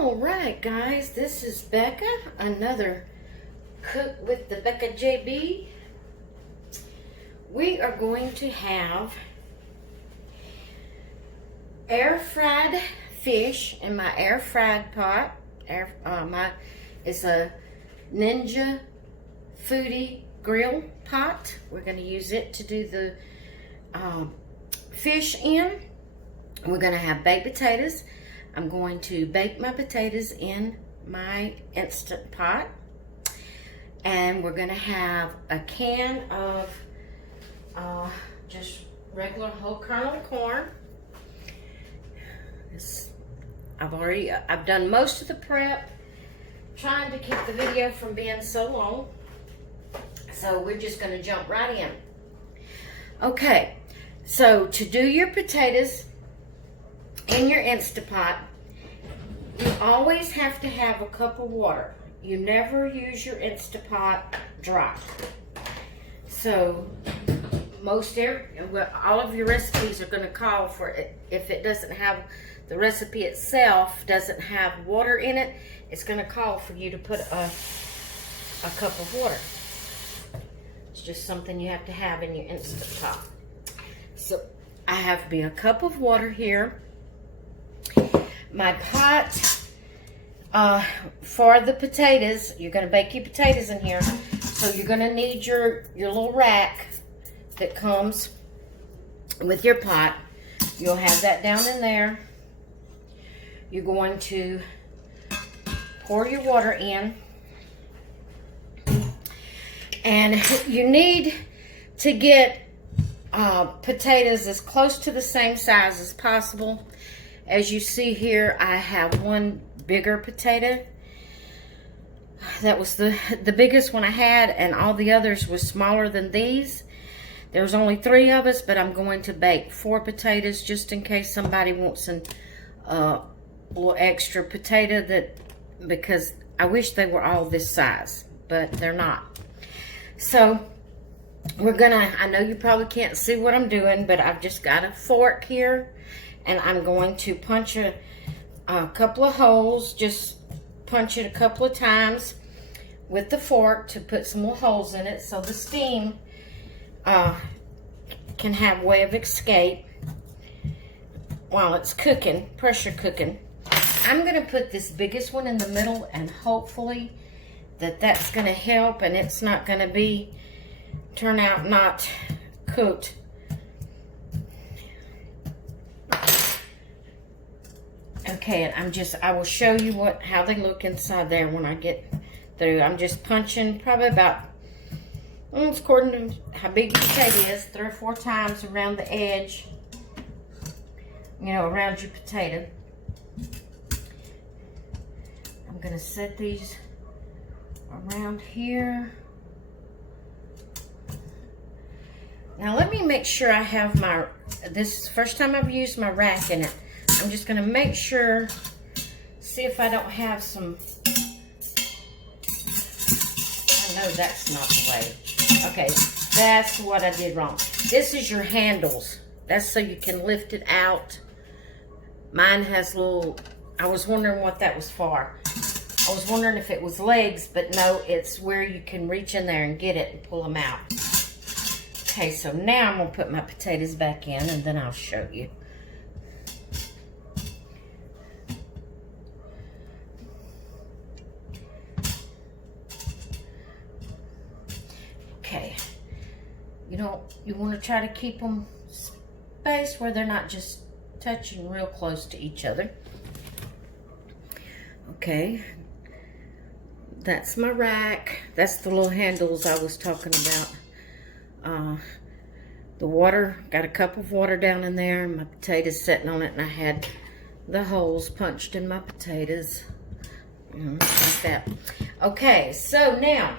All right, guys, this is Becca, another Cook with the TheBeccajb. We are going to have air-fried fish in my air-fried pot. It's a Ninja Foodie grill pot. We're going to use it to do the fish in. We're going to have baked potatoes. I'm going to bake my potatoes in my Instant Pot. And we're going to have a can of just regular whole kernel corn. I've done most of the prep, trying to keep the video from being so long. So we're just going to jump right in. Okay, so to do your potatoes in your Instant Pot, you always have to have a cup of water. You never use your Instant Pot dry. So all of your recipes are going to call for it. If it doesn't have, the recipe itself doesn't have water in it, it's going to call for you to put a cup of water. It's just something you have to have in your Instant Pot. So I have me a cup of water here. My pot for the potatoes, you're going to bake your potatoes in here. So you're going to need your little rack that comes with your pot. You'll have that down in there. You're going to pour your water in. And you need to get potatoes as close to the same size as possible. As you see here, I have one bigger potato. That was the biggest one I had, and all the others were smaller than these. There's only 3 of us, but I'm going to bake 4 potatoes just in case somebody wants a little extra potato, because I wish they were all this size, but they're not. So I know you probably can't see what I'm doing, but I've just got a fork here, and I'm going to punch a couple of holes, just punch it a couple of times with the fork to put some more holes in it so the steam can have way of escape while it's cooking, pressure cooking. I'm going to put this biggest one in the middle, and hopefully that's going to help, and it's not going to turn out not cooked. Okay, I will show you how they look inside there when I get through. I'm just punching probably about, it's according to how big your potato is, 3 or 4 times around the edge, around your potato. I'm going to set these around here. Now let me make sure I have this is the first time I've used my rack in it. I'm just going to make sure, see if I don't have some, I know that's not the way. Okay, that's what I did wrong. This is your handles. That's so you can lift it out. Mine has I was wondering what that was for. I was wondering if it was legs, but no, it's where you can reach in there and get it and pull them out. Okay, so now I'm going to put my potatoes back in, and then I'll show you. Okay, you want to try to keep them spaced where they're not just touching real close to each other. Okay, that's my rack. That's the little handles I was talking about. The water, got a cup of water down in there, and my potatoes sitting on it, and I had the holes punched in my potatoes. Like that. Okay, so now,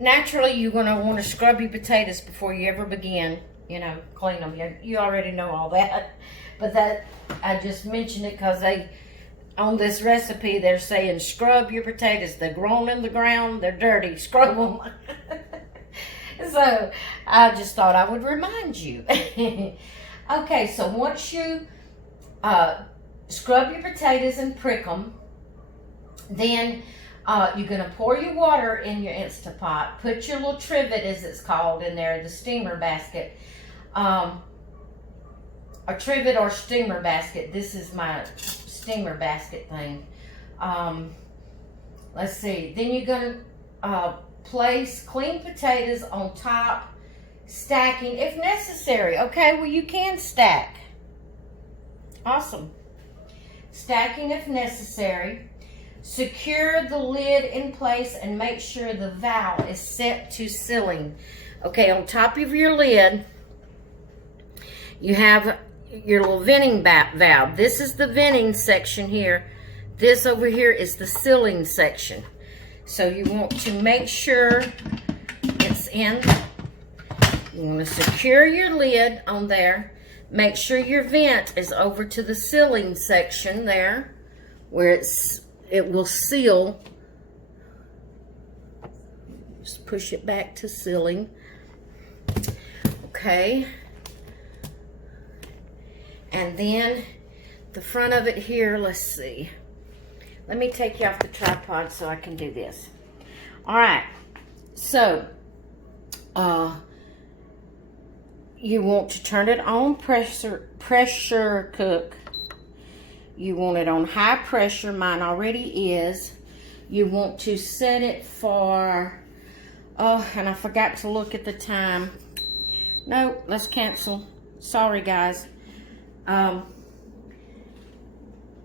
naturally you're going to want to scrub your potatoes before you ever begin, clean them. You already know all that. But I just mentioned it because on this recipe, they're saying scrub your potatoes. They're grown in the ground, they're dirty, scrub them. So I just thought I would remind you. Okay, so once you scrub your potatoes and prick them. Then you're going to pour your water in your Instant Pot. Put your little trivet, as it's called, in there, the steamer basket. A trivet or steamer basket. This is my steamer basket thing. Let's see. Then you're going to place clean potatoes on top, stacking if necessary. Okay, well, you can stack. Awesome. Stacking if necessary. Secure the lid in place and make sure the valve is set to sealing. Okay, on top of your lid, you have your little venting valve. This is the venting section here. This over here is the sealing section. So you want to make sure it's in. You want to secure your lid on there. Make sure your vent is over to the sealing section there, where it will seal. Just push it back to sealing. Okay. And then the front of it here, let's see. Let me take you off the tripod so I can do this. All right. So, you want to turn it on pressure cook. You want it on high pressure. Mine already is. You want to set it for, oh, and I forgot to look at the time. No, let's cancel. Sorry, guys.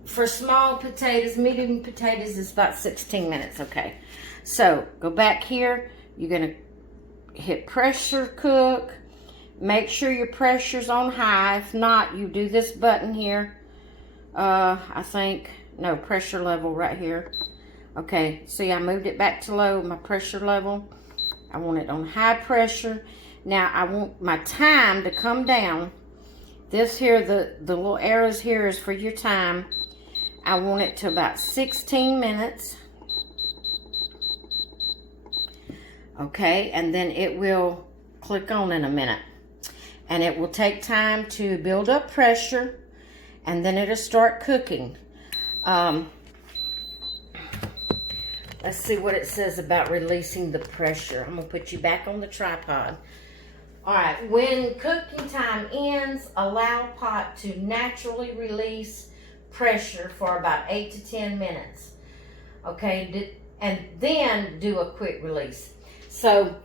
For small potatoes, medium potatoes is about 16 minutes. Okay. So, go back here. You're going to hit pressure cook. Make sure your pressure's on high. If not, you do this button here. I think, no, pressure level right here. Okay, see, I moved it back to low, my pressure level. I want it on high pressure. Now, I want my time to come down. This here, the little arrows here is for your time. I want it to about 16 minutes. Okay, and then it will click on in a minute. And it will take time to build up pressure, and then it'll start cooking. Let's see what it says about releasing the pressure. I'm going to put you back on the tripod. All right, when cooking time ends, allow pot to naturally release pressure for about 8 to 10 minutes. Okay, and then do a quick release. So,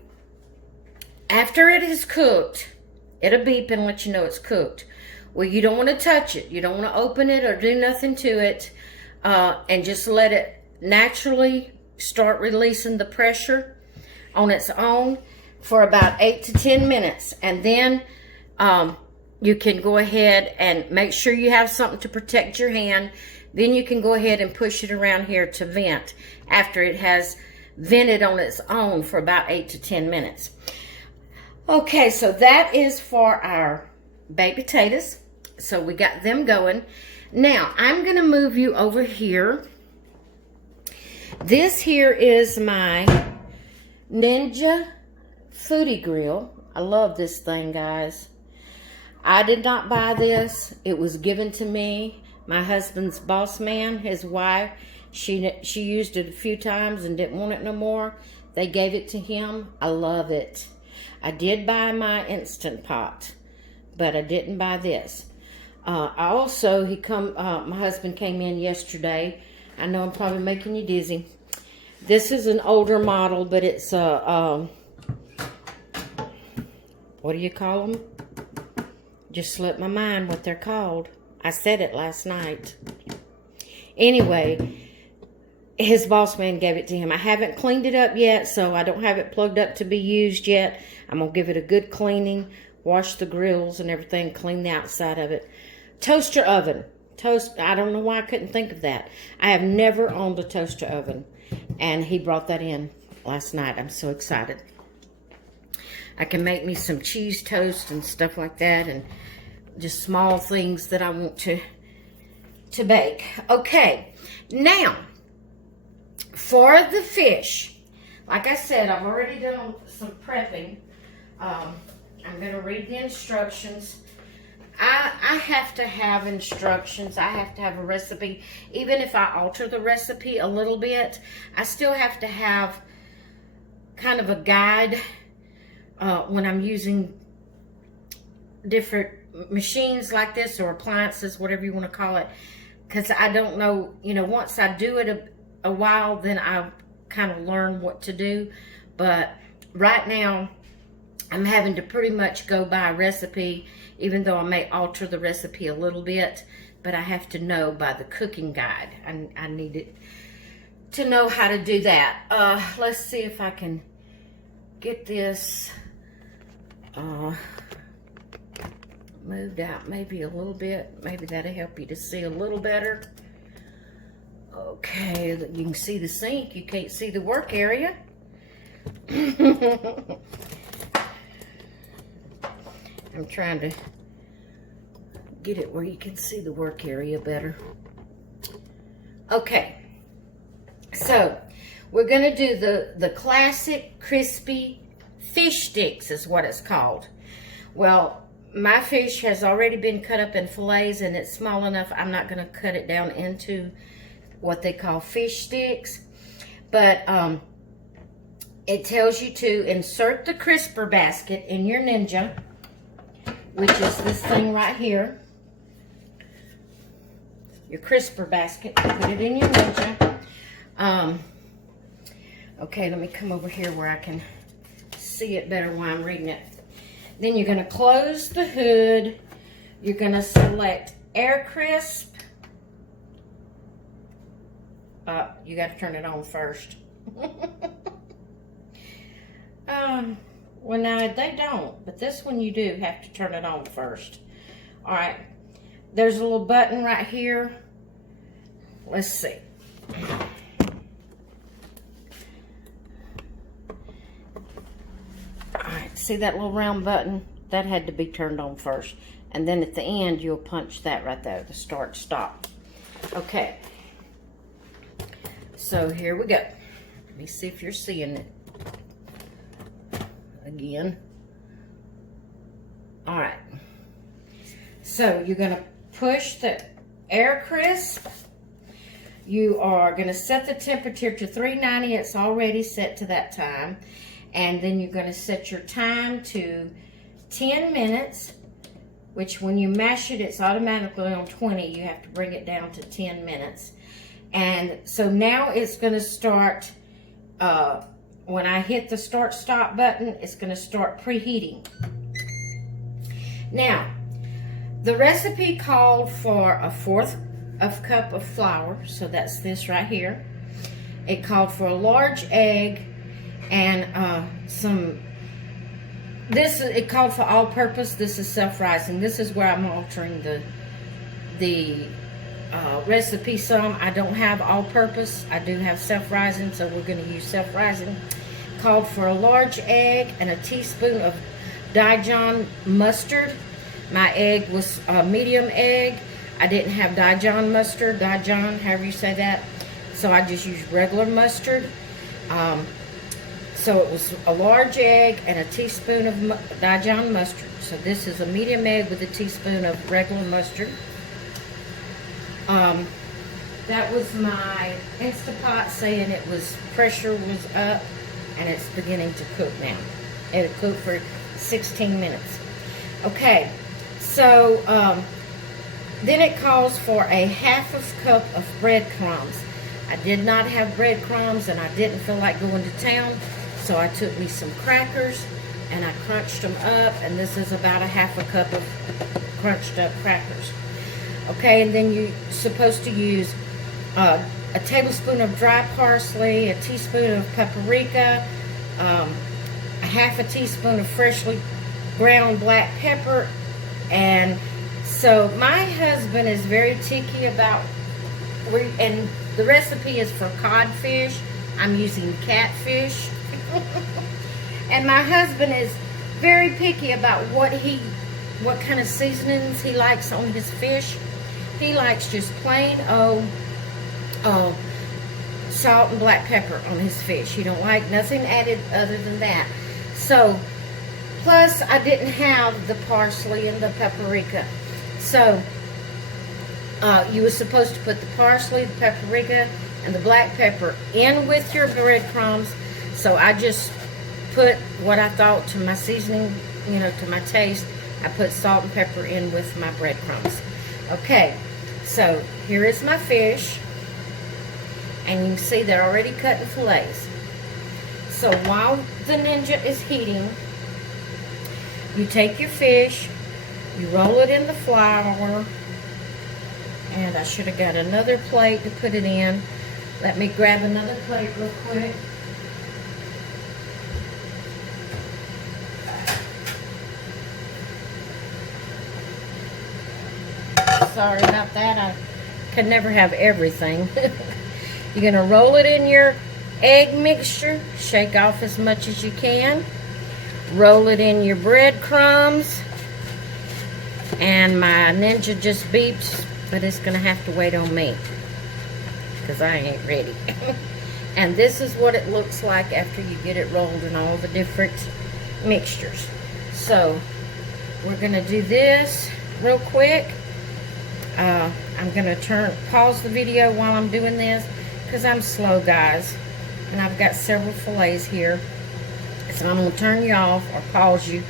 after it is cooked, it'll beep and let you know it's cooked. Well, you don't want to touch it. You don't want to open it or do nothing to it. And just let it naturally start releasing the pressure on its own for about 8 to 10 minutes. And then you can go ahead and make sure you have something to protect your hand. Then you can go ahead and push it around here to vent after it has vented on its own for about 8 to 10 minutes. Okay, so that is for our baked potatoes. So we got them going. Now, I'm going to move you over here. This here is my Ninja Foodie Grill. I love this thing, guys. I did not buy this. It was given to me. My husband's boss man, his wife, she used it a few times and didn't want it no more. They gave it to him. I love it. I did buy my Instant Pot, but I didn't buy this. My husband came in yesterday. I know I'm probably making you dizzy. This is an older model, but it's what do you call them? Just slipped my mind what they're called. I said it last night. Anyway, his boss man gave it to him. I haven't cleaned it up yet, so I don't have it plugged up to be used yet. I'm going to give it a good cleaning, wash the grills and everything, clean the outside of it. Toaster oven. I don't know why I couldn't think of that. I have never owned a toaster oven, and he brought that in last night. I'm so excited. I can make me some cheese toast and stuff like that, and just small things that I want to bake. Okay, now, for the fish, like I said, I've already done some prepping. I'm going to read the instructions. I have to have instructions. I have to have a recipe. Even if I alter the recipe a little bit, I still have to have kind of a guide when I'm using different machines like this, or appliances, whatever you want to call it, because I don't know, once I do it a while, then I kind of learn what to do. But right now I'm having to pretty much go by a recipe, even though I may alter the recipe a little bit, but I have to know by the cooking guide. I need it to know how to do that. Let's see if I can get this moved out maybe a little bit. Maybe that'll help you to see a little better. Okay, you can see the sink. You can't see the work area. I'm trying to get it where you can see the work area better. Okay, so we're gonna do the classic crispy fish sticks is what it's called. Well, my fish has already been cut up in fillets, and it's small enough I'm not gonna cut it down into what they call fish sticks. But it tells you to insert the crisper basket in your Ninja, which is this thing right here. Your crisper basket, put it in your Ninja. Okay, let me come over here where I can see it better while I'm reading it. Then you're gonna close the hood. You're gonna select air crisp. You gotta turn it on first. Well, now they don't, but this one you do have to turn it on first. All right, there's a little button right here. Let's see. All right, see that little round button? That had to be turned on first. And then at the end, you'll punch that right there, the start, stop. Okay. So here we go. Let me see if you're seeing it. Again. All right. So you're going to push the air crisp. You are going to set the temperature to 390. It's already set to that time. And then you're going to set your time to 10 minutes, which when you mash it, it's automatically on 20. You have to bring it down to 10 minutes. And so now it's going to start, when I hit the start stop button, it's going to start preheating. Now, the recipe called for a 1/4 cup of flour, so that's this right here. It called for a large egg and it called for all purpose. This is self-rising. This is where I'm altering the recipe some. I don't have all purpose. I do have self-rising, so we're going to use self-rising. Called for a large egg and a teaspoon of Dijon mustard. My egg was a medium egg. I didn't have Dijon mustard, Dijon, however you say that. So I just used regular mustard. So it was a large egg and a teaspoon of Dijon mustard. So this is a medium egg with a teaspoon of regular mustard. That was my Instapot saying it was, pressure was up and it's beginning to cook now. It'll cook for 16 minutes. Okay, so then it calls for a 1/2 cup of breadcrumbs. I did not have breadcrumbs and I didn't feel like going to town, so I took me some crackers and I crunched them up, and this is about a 1/2 cup of crunched up crackers. Okay, and then you're supposed to use a tablespoon of dry parsley, a teaspoon of paprika, a 1/2 teaspoon of freshly ground black pepper. And so my husband is very picky about, and the recipe is for codfish. I'm using catfish. And my husband is very picky about what kind of seasonings he likes on his fish. He likes just plain old salt and black pepper on his fish. He don't like nothing added other than that. So, plus I didn't have the parsley and the paprika. So, you were supposed to put the parsley, the paprika, and the black pepper in with your breadcrumbs. So I just put what I thought to my seasoning, you know, to my taste. I put salt and pepper in with my breadcrumbs. Okay, so here is my fish. And you can see they're already cut in fillets. So while the Ninja is heating, you take your fish, you roll it in the flour, and I should have got another plate to put it in. Let me grab another plate real quick. Sorry about that. I could never have everything. You're going to roll it in your egg mixture. Shake off as much as you can. Roll it in your breadcrumbs. And my Ninja just beeps, but it's going to have to wait on me, because I ain't ready. And this is what it looks like after you get it rolled in all the different mixtures. So we're going to do this real quick. I'm going to pause the video while I'm doing this, because I'm slow, guys. And I've got several fillets here. So I'm going to turn you off or pause you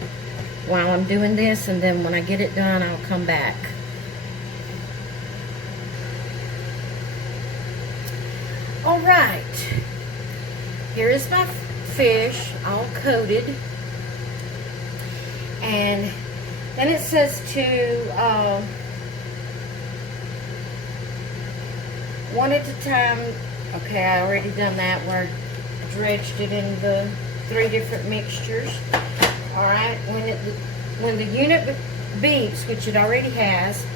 while I'm doing this, and then when I get it done, I'll come back. Alright, here is my fish all coated, and then it says to one at a time. Okay, I already done that where I dredged it in the 3 different mixtures. Alright, when the unit beeps, which it already has,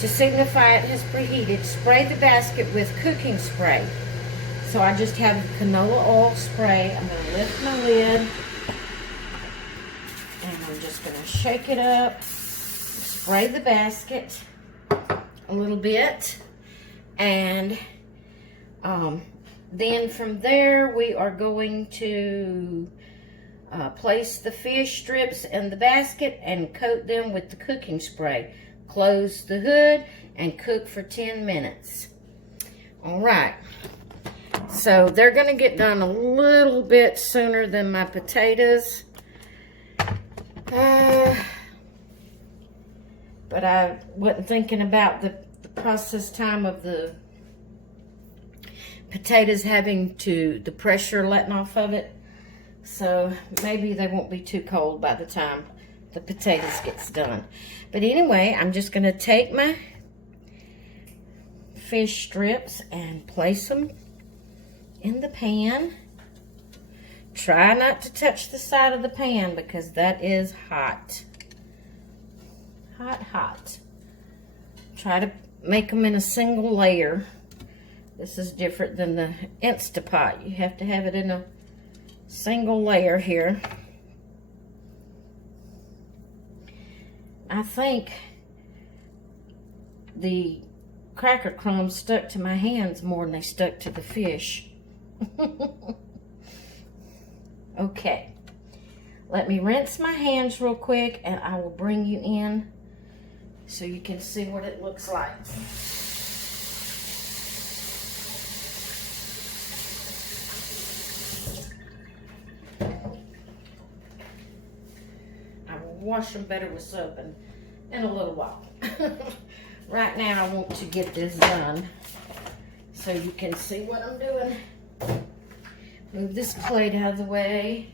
to signify it has preheated, spray the basket with cooking spray. So I just have canola oil spray. I'm going to lift my lid, and I'm just going to shake it up, spray the basket a little bit, and then from there we are going to place the fish strips in the basket and coat them with the cooking spray. Close the hood and cook for 10 minutes. Alright, so they're going to get done a little bit sooner than my potatoes. But I wasn't thinking about the process time of the potatoes having the pressure letting off of it. So maybe they won't be too cold by the time the potatoes gets done. But anyway, I'm just going to take my fish strips and place them in the pan. Try not to touch the side of the pan, because that is hot. Hot, hot. Try to make them in a single layer. This is different than the Instapot. You have to have it in a single layer here. I think the cracker crumbs stuck to my hands more than they stuck to the fish. Okay, let me rinse my hands real quick, and I will bring you in so you can see what it looks like. I will wash them better with soap in a little while. Right now I want to get this done so you can see what I'm doing. Move this plate out of the way.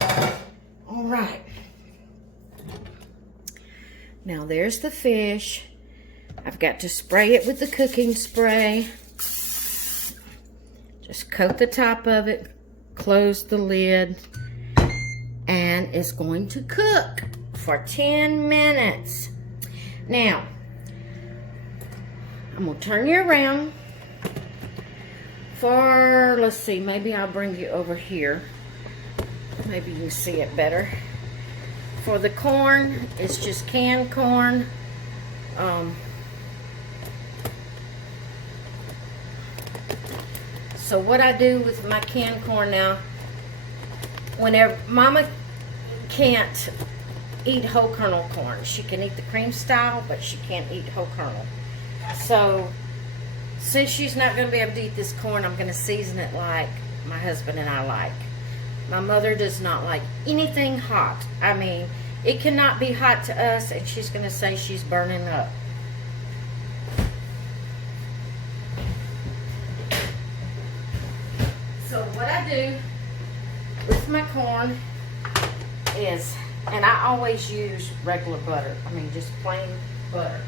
All right. Now there's the fish. I've got to spray it with the cooking spray. Just coat the top of it, close the lid, and it's going to cook for 10 minutes. Now, I'm going to turn you around for, let's see, maybe I'll bring you over here. Maybe you can see it better. For the corn, it's just canned corn. So what I do with my canned corn now, whenever Mama can't eat whole kernel corn. She can eat the cream style, but she can't eat whole kernel. So since she's not going to be able to eat this corn, I'm going to season it like my husband and I like. My mother does not like anything hot. I mean, it cannot be hot to us, and she's going to say she's burning up. So what I do with my corn is, and I always use regular butter. I mean, just plain butter.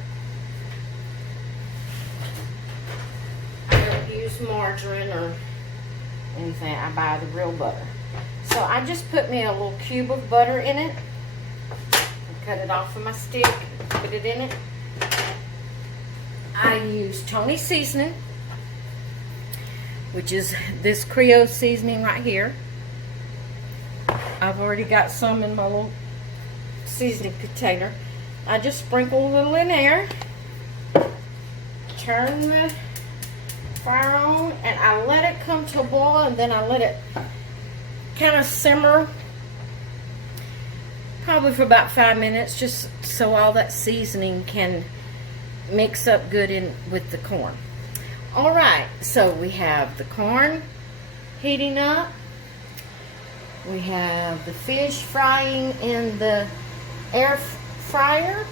I don't use margarine or anything. I buy the real butter. So I just put me a little cube of butter in it. And cut it off with my stick. Put it in it. I use Tony seasoning, which is this Creole seasoning right here. I've already got some in my little seasoning container. I just sprinkle a little in there. Turn the fire on, and I let it come to a boil, and then I let it kind of simmer probably for about 5 minutes, just so all that seasoning can mix up good in with the corn. Alright, so we have the corn heating up. We have the fish frying in the air fryer.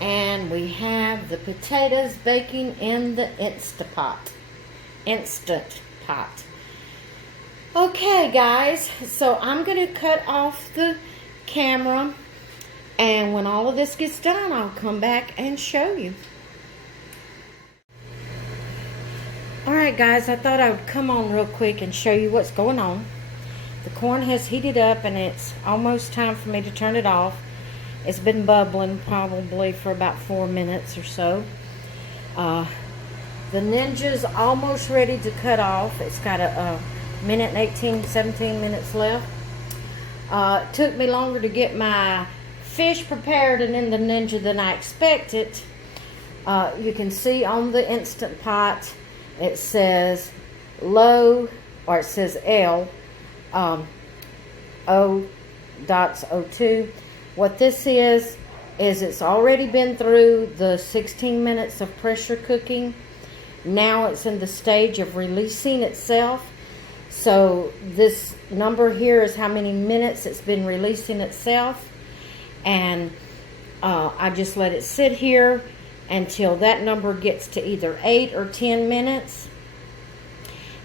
And we have the potatoes baking in the Instant Pot. Okay, guys, so I'm going to cut off the camera. And when all of this gets done, I'll come back and show you. Alright guys, I thought I would come on real quick and show you what's going on. The corn has heated up and it's almost time for me to turn it off. It's been bubbling probably for about 4 minutes or so. The Ninja's almost ready to cut off. It's got a minute and 17 minutes left. It took me longer to get my fish prepared and in the Ninja than I expected. You can see on the Instant Pot it says low, or it says L, O.02. What this is it's already been through the 16 minutes of pressure cooking. Now it's in the stage of releasing itself. So this number here is how many minutes it's been releasing itself. And I just let it sit here until that number gets to either 8 or 10 minutes.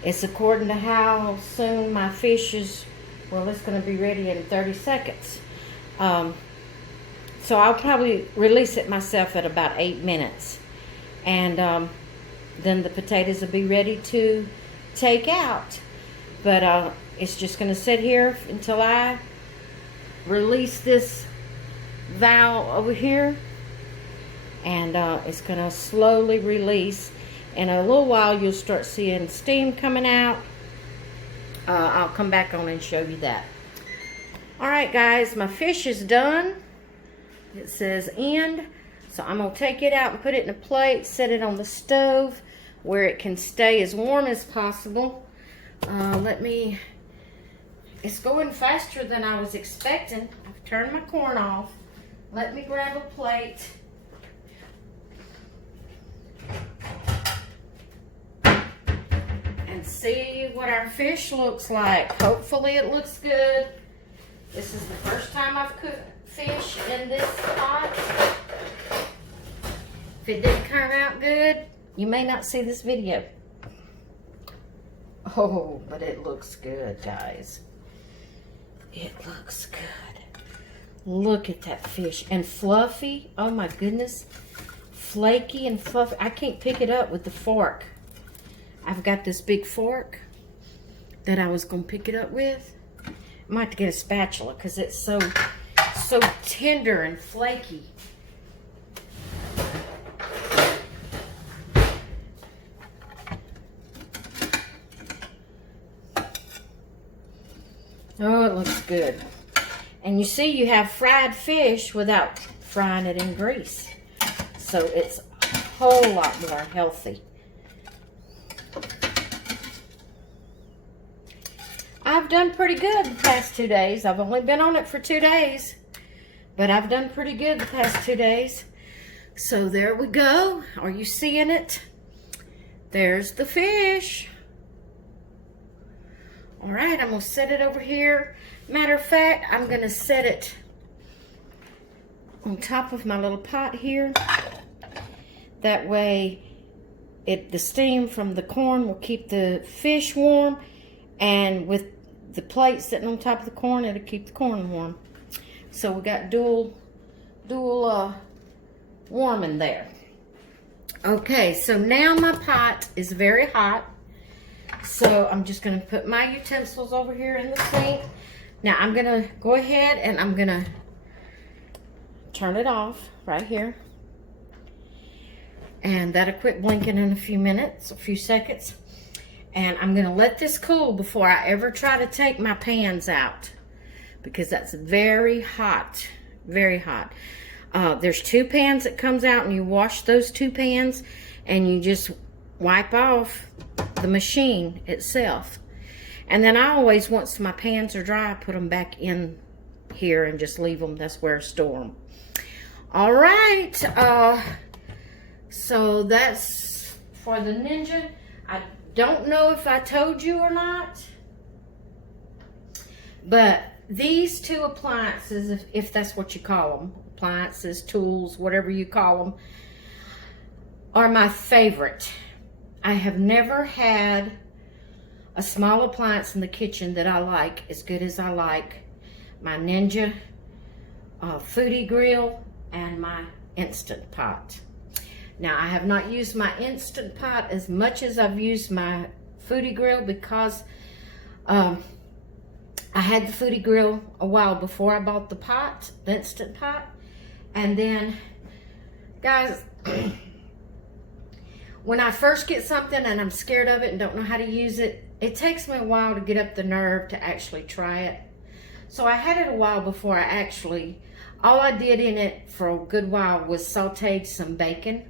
It's according to how soon my fish is, well, it's going to be ready in 30 seconds. So I'll probably release it myself at about 8 minutes. And then the potatoes will be ready to take out. But it's just going to sit here until I release this valve over here. And it's going to slowly release. In a little while, you'll start seeing steam coming out. I'll come back on and show you that. Alright guys, my fish is done. It says end. So I'm going to take it out and put it in a plate, set it on the stove where it can stay as warm as possible. It's going faster than I was expecting. I've turned my corn off. Let me grab a plate. And see what our fish looks like. Hopefully it looks good. This is the first time I've cooked fish in this pot. If it didn't turn out good, you may not see this video. Oh, but it looks good, guys. It looks good. Look at that fish. And fluffy. Oh my goodness. Flaky and fluffy. I can't pick it up with the fork. I've got this big fork that I was going to pick it up with. I might have to get a spatula because it's so tender and flaky. Oh, it looks good. And you see, you have fried fish without frying it in grease. So it's a whole lot more healthy. I've done pretty good the past 2 days. I've only been on it for 2 days. But I've done pretty good the past 2 days. So there we go. Are you seeing it? There's the fish. All right, I'm gonna set it over here. Matter of fact, I'm gonna set it on top of my little pot here. That way, the steam from the corn will keep the fish warm, and with the plate sitting on top of the corn, it'll keep the corn warm. So we got dual warming there. Okay, so now my pot is very hot. So I'm just gonna put my utensils over here in the sink. Now I'm gonna go ahead and I'm gonna turn it off right here. And that'll quit blinking in a few seconds. And I'm gonna let this cool before I ever try to take my pans out, because that's very hot, very hot. There's 2 pans that comes out, and you wash those 2 pans and you just wipe off the machine itself. And then I always, once my pans are dry, I put them back in here and just leave them. That's where I store them. All right, so that's for the Ninja. I don't know if I told you or not, but these 2 appliances, if that's what you call them, appliances, tools, whatever you call them, are my favorite. I have never had a small appliance in the kitchen that I like as good as I like my Ninja foodie grill and my Instant Pot. Now, I have not used my Instant Pot as much as I've used my foodie grill, because I had the foodie grill a while before I bought the pot, the Instant Pot. And then, guys, when I first get something and I'm scared of it and don't know how to use it, it takes me a while to get up the nerve to actually try it. So I had it a while before all I did in it for a good while was sauteed some bacon.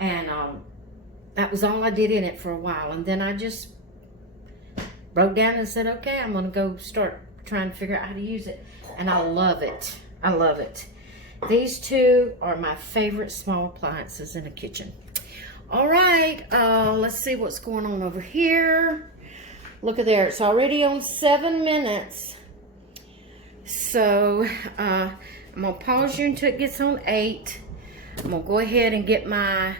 And that was all I did in it for a while. And then I just broke down and said, okay, I'm gonna go start trying to figure out how to use it. And I love it. I love it. These 2 are my favorite small appliances in a kitchen. All right, let's see what's going on over here. Look at there, it's already on 7 minutes. So I'm gonna pause you until it gets on 8. I'm gonna go ahead and get my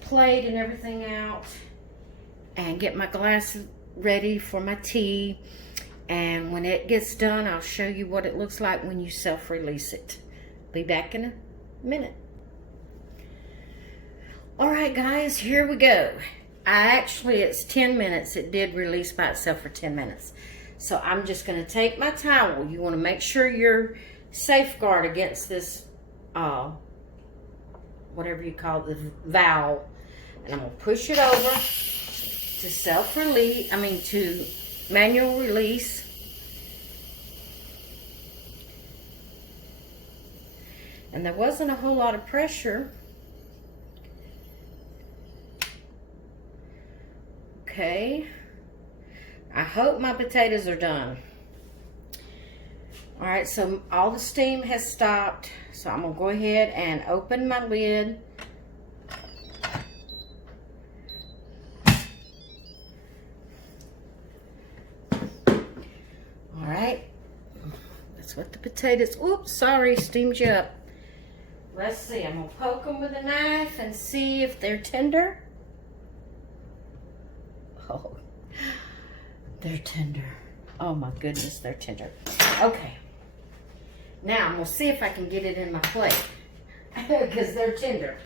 plate and everything out and get my glass ready for my tea. And when it gets done, I'll show you what it looks like when you self-release it. Be back in a minute. All right, guys, here we go. It's 10 minutes. It did release by itself for 10 minutes. So I'm just going to take my towel. You want to make sure you're safeguard against this, whatever you call it, the valve. And I'm going to push it over to to manual release. And there wasn't a whole lot of pressure. Okay. I hope my potatoes are done. All right, so all the steam has stopped. So I'm gonna go ahead and open my lid. All right, that's what the potatoes, oops, sorry, steamed you up. Let's see, I'm gonna poke them with a knife and see if they're tender. Oh, they're tender. Oh my goodness, they're tender. Okay, now I'm gonna see if I can get it in my plate because they're tender.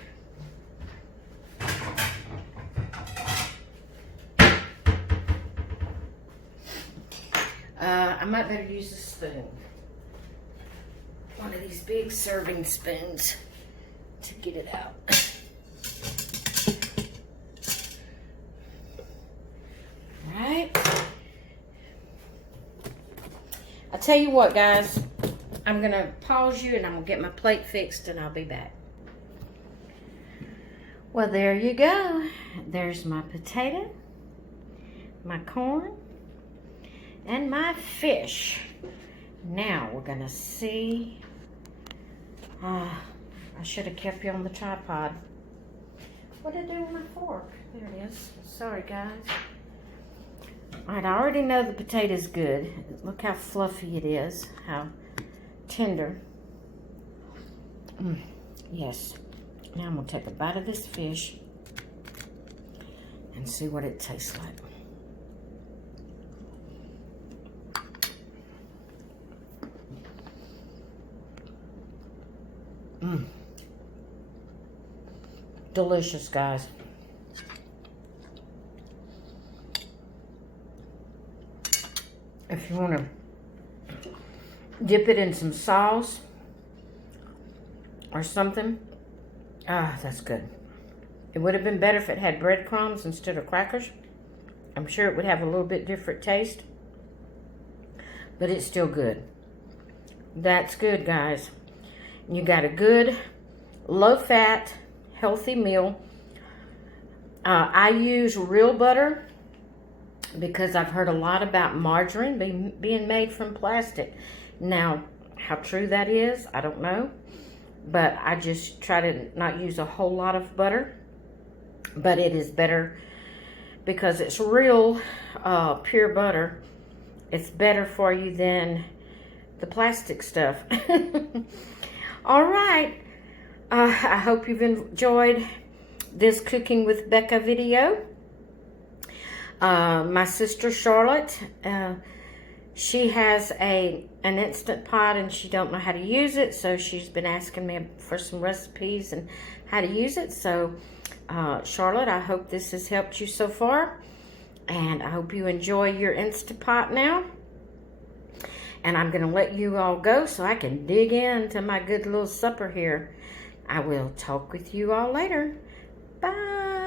I might better use a spoon. One of these big serving spoons to get it out. Right. I tell you what, guys, I'm gonna pause you and I'm gonna get my plate fixed and I'll be back. Well, there you go. There's my potato, my corn, and my fish. Now we're gonna see I should have kept you on the tripod. What did I do with my fork? There it is. Sorry, guys. Alright, I already know the potato's good. Look how fluffy it is. How tender. Yes. Now I'm going to take a bite of this fish and see what it tastes like. Delicious, guys. If you want to dip it in some sauce or something, that's good. It would have been better if it had breadcrumbs instead of crackers. I'm sure it would have a little bit different taste, but it's still good. That's good, guys. You got a good, low-fat, healthy meal. I use real butter because I've heard a lot about margarine being made from plastic. Now, how true that is, I don't know. But I just try to not use a whole lot of butter. But it is better because it's real pure butter. It's better for you than the plastic stuff. All right. I hope you've enjoyed this Cooking with Becca video. My sister Charlotte, she has an Instant Pot and she don't know how to use it, so she's been asking me for some recipes and how to use it. So Charlotte, I hope this has helped you so far, and I hope you enjoy your Instant Pot now. And I'm going to let you all go so I can dig into my good little supper here. I will talk with you all later. Bye.